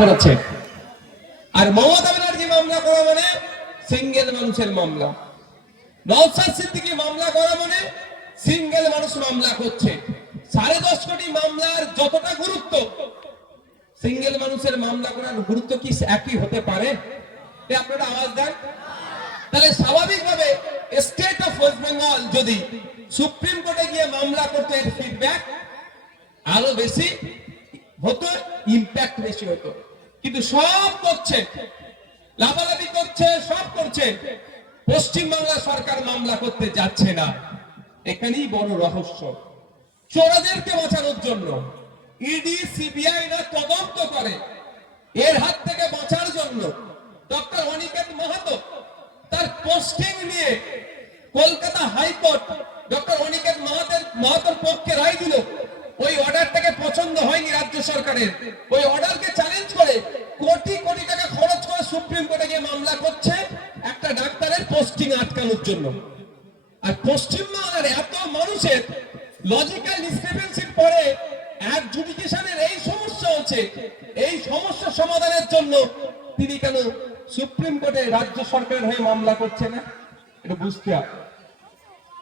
করেছে। আর মমতা ব্যানার্জি মামলা করা মানে সিঙ্গেল মানুষের মামলা, নওশাদ সিদ্দিকী মামলা করা মানে সিঙ্গেল মানুষ মামলা করছে। 10.5 কোটি মামলার যতটা গুরুত্ব, সিঙ্গেল মানুষের মামলা করার গুরুত্ব কি একই হতে পারে? আপনারা আওয়াজ দেন। তাহলে স্বাভাবিকভাবে স্টেট অফ ওয়েস্ট বেঙ্গল যদি সুপ্রিম কোর্টে গিয়ে মামলা করতে, এর ফিডব্যাক আরো বেশি হতো, ইম্প্যাক্ট বেশি হতো। কিন্তু সব করছে, লাফালাফি করছে, সব করছে, পশ্চিমবাংলা সরকার মামলা করতে যাচ্ছে না। এখানেই বড় রহস্য। চোরদেরকে বাঁচানোর জন্য ইডি সিবিআই না তদন্ত করে, এর হাত থেকে বাঁচার জন্য ডক্টর অনিকেত মাহাতো তার পোস্টিং নিয়ে কলকাতা হাইকোর্ট ডক্টর অনিকেত মাহাতোর পক্ষে রায় দিল। ওই অর্ডারটাকে পছন্দ হয়নি রাজ্য সরকারের, ওই অর্ডারকে চ্যালেঞ্জ করে কোটি কোটি টাকা খরচ করে সুপ্রিম কোর্টে গিয়ে মামলা করছে একটা ডাক্তারের পোস্টিং আটকানোর জন্য। আর পশ্চিমবাংলার এত মানুষের লজিক্যাল ডিসক্রিপেন্সির পরে অ্যাডজুডিকেশনের এই সমস্যা হচ্ছে, এই সমস্যা সমাধানের জন্য তিনি কেন সুপ্রিম কোর্টে রাজ্য সরকারের হয়ে মামলা করছে না? এটা বুঝতে হবে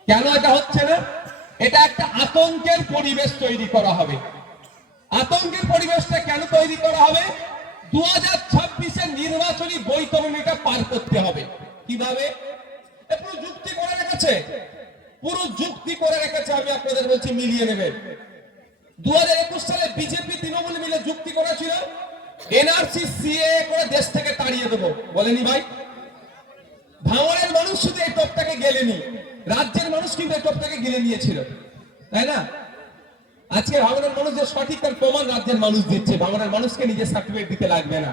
কেন এটা হচ্ছে না। এটা একটা আতঙ্কের পরিবেশ তৈরি করা হবে। আতঙ্কের পরিবেশটা কেন তৈরি করা হবে? 2026-এর নির্বাচনী বৈতরণীটা পার করতে হবে। কিভাবে? পুরো যুক্তি করে রেখেছে, পুরো যুক্তি করে রেখেছে। আমি আপনাদের বলছি, মিলিয়ে নেবেন। 2021 সালে বিজেপি তৃণমূল মিলে যুক্তি করেছিল এনআরসি সিএ করে দেশ থেকে তাড়িয়ে দেবো, বলেনি ভাই? ভাঙড়ের মানুষ শুধু এই টপটাকে গেলেনি, রাজ্যের মানুষ কিন্তু এই টপটাকে গেলে নিয়েছিল, তাই না? আজকে ভাঙড়ের মানুষ যে সঠিক তার প্রমাণ রাজ্যের মানুষ দিচ্ছে। ভাঙড়ের মানুষকে নিজের সার্টিফিকেট দিতে লাগবে না,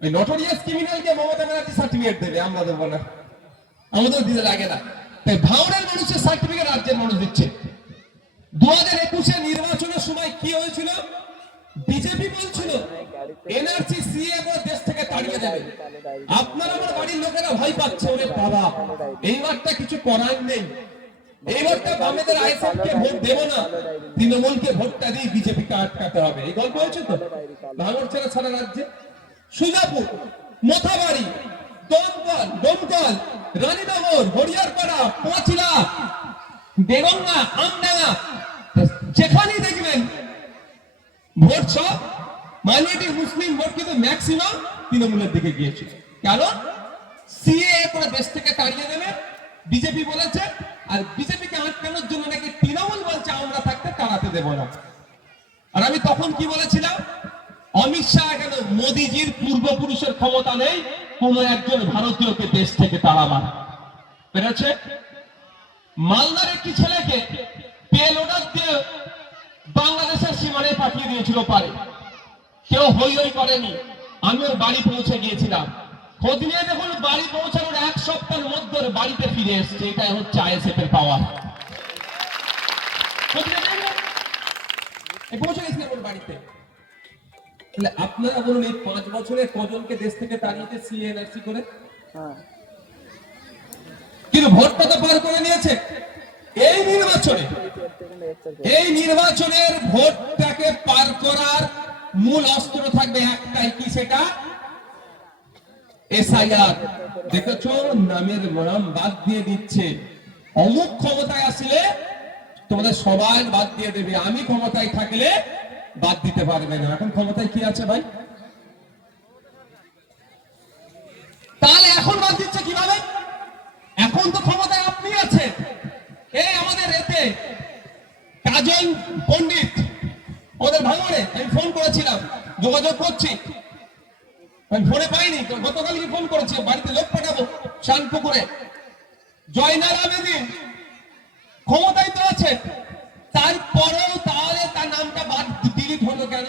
ওই নটোরিয়াস ক্রিমিনালকে মমতা ব্যানার্জি সার্টিফিকেট দেবে, আমরা দেবো না, আমাদের দিতে লাগে না। তাই ভাঙড়ের মানুষের সার্টিফিকেট রাজ্যের মানুষ দিচ্ছে। 2021-এর নির্বাচনের সময় কি হয়েছিল? বিজেপি বলছিল এনআরসি সিএ করে দেশ থেকে তাড়িয়ে দেবে। আপনার আমার বাড়ির লোকেরা ভয় পাচ্ছে, ওরে বাবা এইবারটা কিছু করার নেই, এইবারটা বামেদের আইএসএফকে ভোট দেব না, তৃণমূলকে ভোটটা দিয়ে বিজেপিকে আটকাতে হবে। এই গল্প হয়েছে তো ভাঙড় ছেড়ে সারা রাজ্যে। সুজাপুর, মোথাবাড়ি, ডোমকল, রানীনগর, হরিয়ারপাড়া, পাঁচলা, বেগঙ্গা, আমডাঙ্গা, যেখানেই দেখবেন ভোট সব মাইনরিটি মুসলিম ভোট কিন্তু ম্যাক্সিমাম তৃণমূলের দিকে গিয়েছিল। কেন? সিএ করে দেশ থেকে তাড়িয়ে দেবে বিজেপি বলেছে, আর বিজেপিকে আটকানোর জন্য নাকি তৃণমূল বলছে আমরা থাকতে তাড়াতে দেব না। আর আমি তখন কি বলেছিলাম? অমিত শাহ কেন মোদিজির পূর্বপুরুষের ক্ষমতা নেই কোন একজন ভারতীয়কে দেশ থেকে তাড়াবার, পেরেছে? মালদার একটি ছেলেকে পেল অর্ডার দিয়ে বাংলাদেশের সীমানায় পাঠিয়ে দিয়েছিল পারে, কেউ হই হই করেনি। আমি ওর বাড়ি পৌঁছে গিয়েছিলাম, খোঁজ নিয়ে দেখুন বাড়ি পৌঁছানোর 1 সপ্তাহের মধ্যে বাড়িতে ফিরে এসছে। এটাই হচ্ছে আইএসএফ এর পাওয়ার। পৌঁছে গেছিলাম ওর বাড়িতে। আপনারা বলুন এই 5 বছরে কজনকে দেশ থেকে তাড়িয়েছে সিএনআরসি করে? কিন্তু ভোটটা তো পার করে নিয়েছে। এই নির্বাচনের ভোটটাকে পার করার মূল অস্ত্র থাকবে একটাই, কি সেটা? এসআইআর। দেখেছো নামের নাম বাদ দিয়ে দিচ্ছে। অমুক ক্ষমতায় আসলে তোমাদের সবাই বাদ দিয়ে দেবে, আমি ক্ষমতায় থাকলে বাদ দিতে পারবে না। এখন ক্ষমতায় কি আছে ভাই? তাহলে এখন বাদ দিচ্ছে কিভাবে? এখন তো ক্ষমতায় আপনি আছেন। এই আমাদের এতে কাজল পণ্ডিত ওদের ভাঙড়ে আমি ফোন করেছিলাম, যোগাযোগ করছি, আমি ফোনে পাইনি। গতকালকে ফোন করেছি, বাড়িতে লোক পাঠাবো শানপুকুরে। জয়নাল আবেদিন ক্ষমতায় তো আছে, তারপরেও তাহলে তার নামটা বাদ ডিলিট হলো কেন?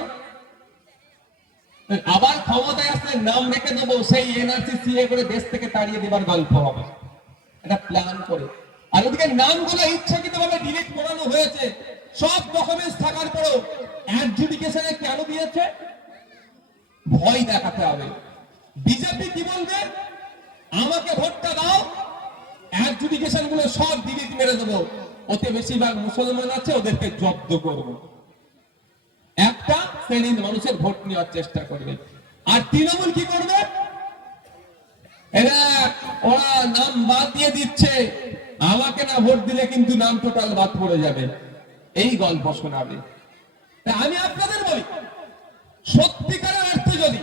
আবার ক্ষমতায় আসলে নাম রেখে দেবো, সেই এনআরসি সিএ করে দেশ থেকে তাড়িয়ে দেবার গল্প হবে, এটা প্ল্যান করে। আর ওদিকে নামগুলো ইচ্ছাকৃতভাবে ডিলিট করানো হয়েছে। সব ডকুমেন্টস থাকার পরেও অ্যাডজুডিকেশনে কেন দিয়েছে? ভয় দেখাতে হবে। বিজেপি কি বলবে? আমাকে ভোটটা দাও, অ্যাডজুডিকেশন গুলো সব ডিলিট মেরে দেবো, ওতে বেশিরভাগ মুসলমান আছে, ওদেরকে জব্দ করবো। একটা শ্রেণীর মানুষের ভোট নেওয়ার চেষ্টা করবে। আর তৃণমূল কি করবে? এরা ওরা নাম বাদ দিয়ে দিচ্ছে, আমাকে না ভোট দিলে কিন্তু নাম টোটাল বাদ পড়ে যাবে, এই গল্প শোনাবে। তা আমি আপনাদের বলি, সত্যিকারের অর্থে যদি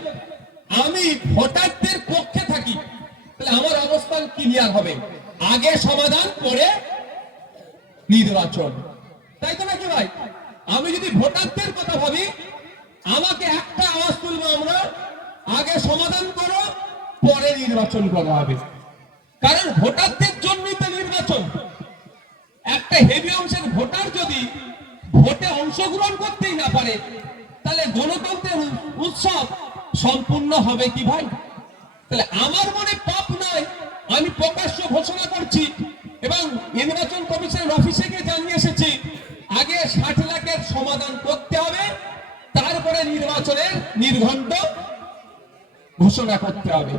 আমি ভোটারদের পক্ষে থাকি তাহলে আমার অবস্থান ক্লিয়ার হবে, আগে সমাধান পরে নির্বাচন, তাই তো নাকি ভাই? আমি যদি ভোটারদের কথা ভাবি, আমাকে একটা আওয়াজ তুলবো আমরা, আগে সমাধান করো পরে নির্বাচন করা হবে। কারণ ভোটারদের জন্যই তো নির্বাচন। একটা হেভি অংশের ভোটার যদি ভোটে অংশগ্রহণ করতেই না পারে, তাহলে গণতন্ত্রের উৎসব সম্পূর্ণ হবে কি ভাই? তাহলে আমার মনে পাপ নয়, আমি প্রকাশ্য ঘোষণা করছি এবং নির্বাচন কমিশনের অফিসে গিয়ে জানিয়ে এসেছি, আগে 60 লাখের সমাধান করতে হবে, তারপরে নির্বাচনের নির্ঘণ্ট ঘোষণা করতে হবে।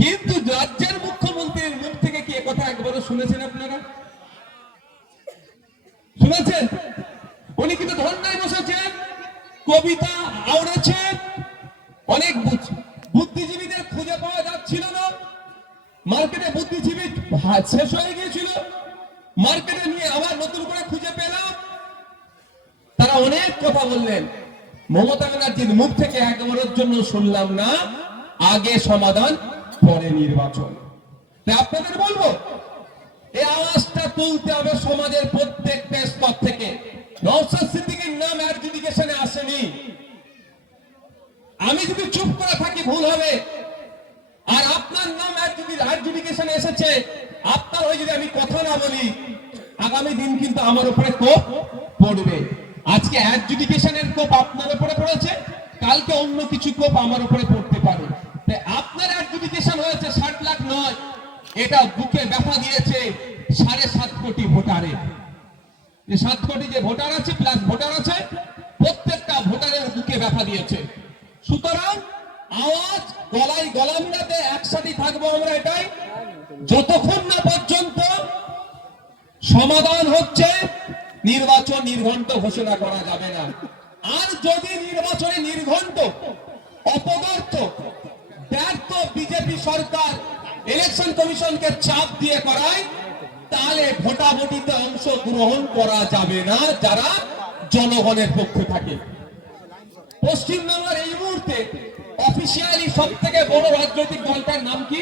কিন্তু রাজ্যের মুখ্যমন্ত্রীর মুখ থেকে কি একথা একবারও শুনেছেন আপনারা? শুনেছেন? উনি কিন্তু ধর্নায় বসেছেন, কবিতা আওড়েছেন, অনেক বুদ্ধিজীবীদের খুঁজে পাওয়া যাচ্ছিল না, মার্কেটে বুদ্ধিজীবী শেষ হয়ে গিয়েছিল, মার্কেটে নিয়ে আবার নতুন করে খুঁজে পেলাম। তারা অনেক কথা বললেন, মমতা ব্যানার্জির মুখ থেকে একবারের জন্য শুনলাম না আগে সমাধান পরে নির্বাচন। তাই আপনাদের বলবো, এই আওয়াজটা তুলতে হবে সমাজের প্রত্যেকটা স্তর থেকে। নওশাদ সিদ্দিকীর নাম অ্যাডজুডিকেশনে আসেনি, আমি যদি চুপ করে থাকি ভুল হবে। আর আপনার নাম অ্যাডজুডিকেশনে এসেছে, আপনার হয়ে যদি আমি কথা না বলি, আগামী দিন কিন্তু আমার উপরে কোপ পড়বে। আজকে অ্যাডজুডিকেশনের কোপ আপনার উপরে পড়েছে, কালকে অন্য কিছু কোপ আমার উপরে পড়তে পারে। তাই আপনার অ্যাডজুডিকেশন হয়েছে 60 লাখ নয়, এটা বুকে ব্যথা দিয়েছে 7.5 কোটি ভোটারের। যে 7 কোটি যে ভোটার আছে প্লাস ভোটার আছে, প্রত্যেকটা ভোটারের বুকে ব্যথা দিয়েছে। সুতরাং আওয়াজ গলায় গলা মিলাতে একসাথে থাকবো আমরা, এটাই যতক্ষণ না পর্যন্ত সমাধান হচ্ছে নির্বাচন নির্ঘণ্ট ঘোষণা করা যাবে না। আর যদি নির্বাচনে নির্ঘণ্ট অপদার্থ ব্যর্থ বিজেপি সরকার ইলেকশন কমিশনকে চাপ দিয়ে করায়, তাহলে ভোটাভুটিতে অংশগ্রহণ করা যাবে না যারা জনগণের পক্ষে থাকে। পশ্চিমবাংলার এই মুহূর্তে অফিসিয়ালি সব থেকে বড় রাজনৈতিক দলটার নাম কি?